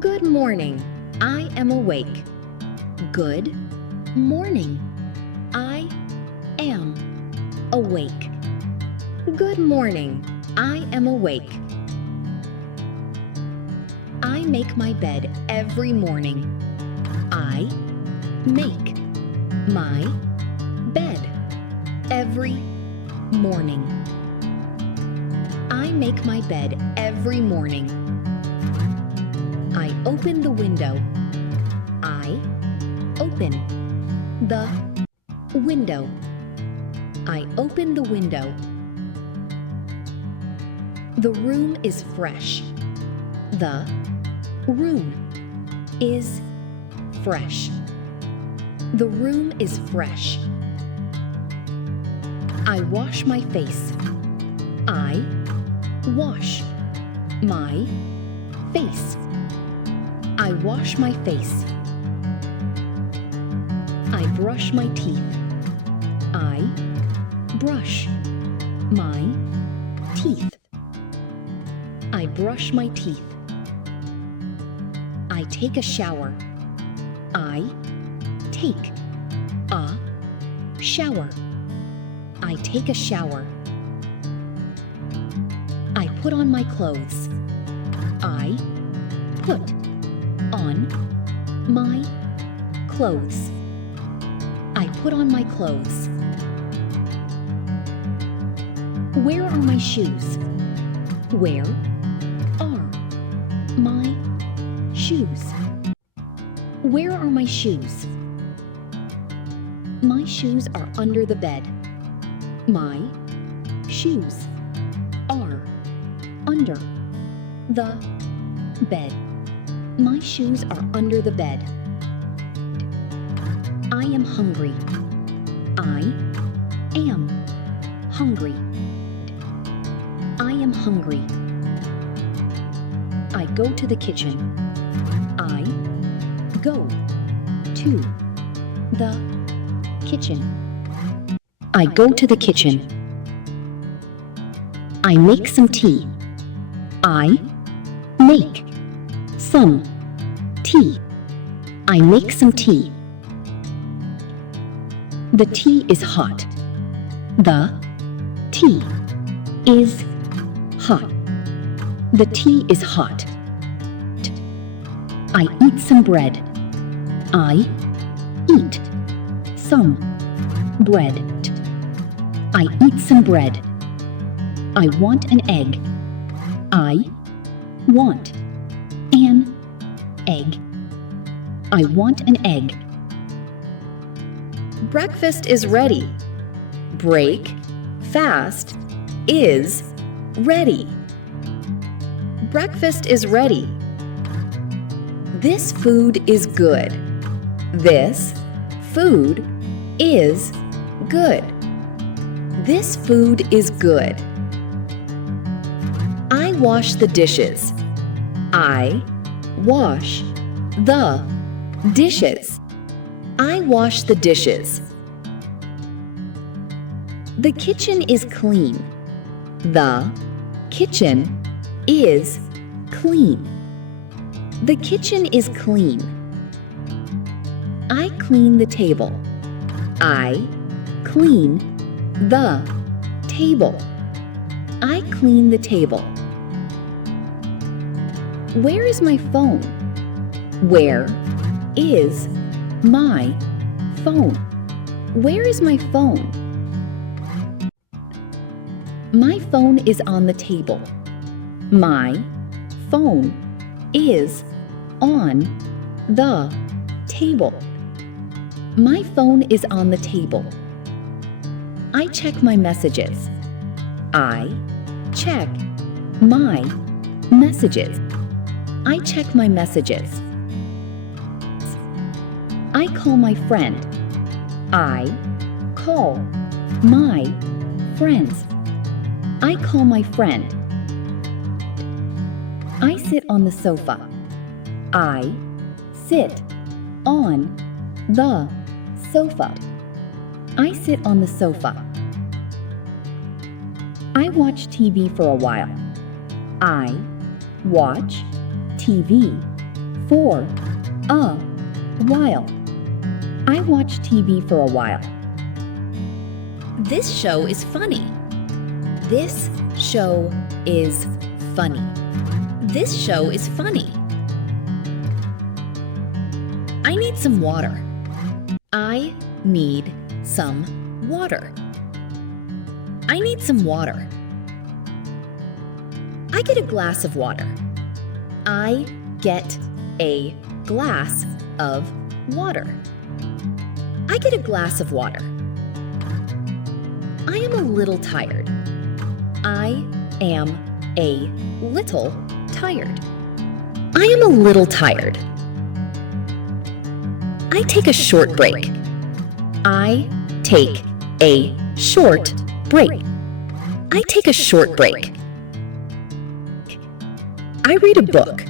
Good morning. I am awake. Good morning. I am awake. Good morning. I am awake. I make my bed every morning. I make my bed every morning. I make my bed every morning. I open the window. I open the window. I open the window. The room is fresh. The room is fresh. The room is fresh. I wash my face. I wash my face. I wash my face. I brush my teeth. I brush my teeth. I brush my teeth. I take a shower. I take a shower. I take a shower. I put on my clothes. I put on my clothes. I put on my clothes. Where are my shoes? Where are my shoes? Where are my shoes? My shoes are under the bed. My shoes are under the bed. My shoes are under the bed. I am hungry. I am hungry. I am hungry. I go to the kitchen. I go to the kitchen. I go to the kitchen. I make some tea. I make some tea. I make some tea. The tea is hot. The tea is hot. The tea is hot. I eat some bread. I eat some bread. I eat some bread. I want an egg. I want an egg. I want an egg. Breakfast is ready. Break fast is ready. Breakfast is ready. This food is good. This food is good. This food is good. I wash the dishes. I wash the dishes. I wash the dishes. The kitchen is clean. The kitchen is clean. The kitchen is clean. I clean the table. I clean the table. I clean the table. Where is my phone? Where is my phone? Where is my phone? My phone is on the table. My phone is on the table. My phone is on the table. I check my messages. I check my messages. I check my messages. I call my friend. I call my friends. I call my friend. I sit on the sofa. I sit on the sofa. I sit on the sofa. I watch TV for a while. I watch TV For a while. I watch TV for a while. This show is funny. This show is funny. This show is funny. I need some water. I need some water. I need some water. I get a glass of water. I get a glass of water. I get a glass of water. I am a little tired. I am a little tired. I am a little tired. I take a short break. I take a short break. I take a short break. I read a book.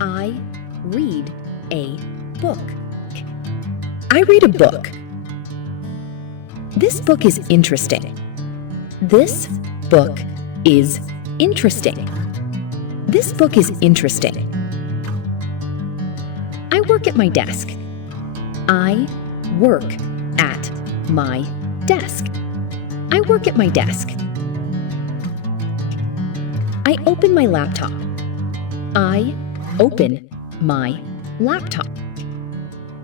I read a book. I read a book. This book is interesting. This book is interesting. This book is interesting. I work at my desk. I work at my desk. I work at my desk. I open my laptop. I open my laptop.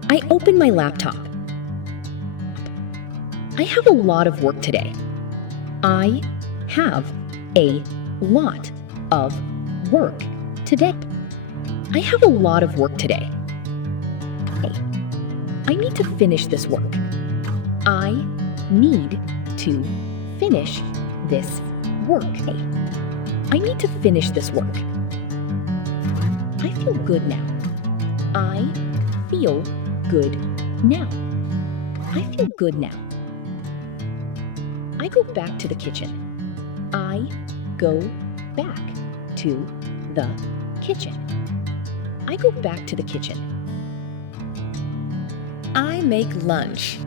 I open my laptop. I have a lot of work today. I have a lot of work today. I have a lot of work today. I need to finish this work. I need to finish this work. I need to finish this work. I feel good now. I feel good now. I feel good now. I go back to the kitchen. I go back to the kitchen. I go back to the kitchen. I make lunch.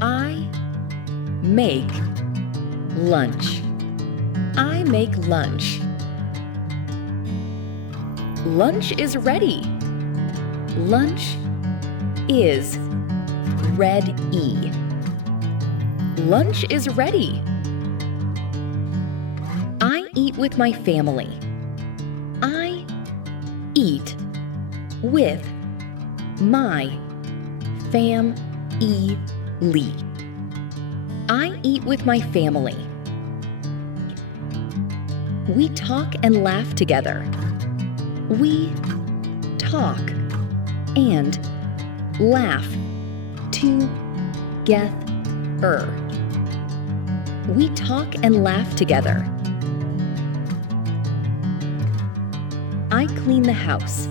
I make lunch. I make lunch. Lunch is ready. Lunch is ready. Lunch is ready. I eat with my family. I eat with my family. I eat with my family. We talk and laugh together. We talk and laugh together. We talk and laugh together. I clean the house.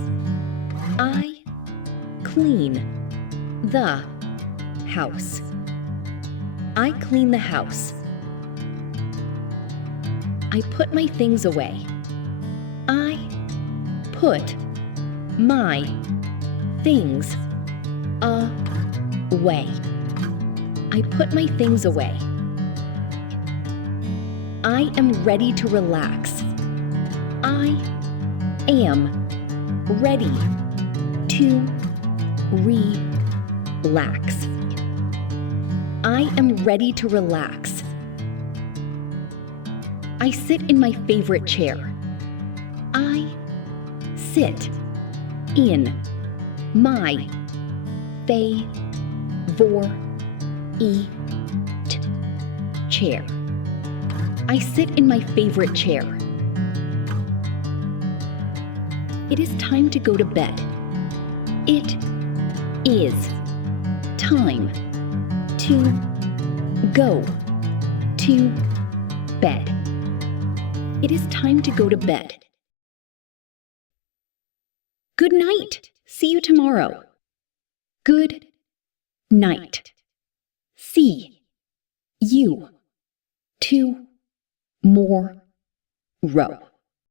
I clean the house. I clean the house. I put my things away. I put my things away. I put my things away. I am ready to relax. I am ready to relax. I am ready to relax. I sit in my favorite chair. I sit in my favorite chair. I sit in my favorite chair. It is time to go to bed. It is time to go to bed. It is time to go to bed. Good night. See you tomorrow. Good night. See you tomorrow.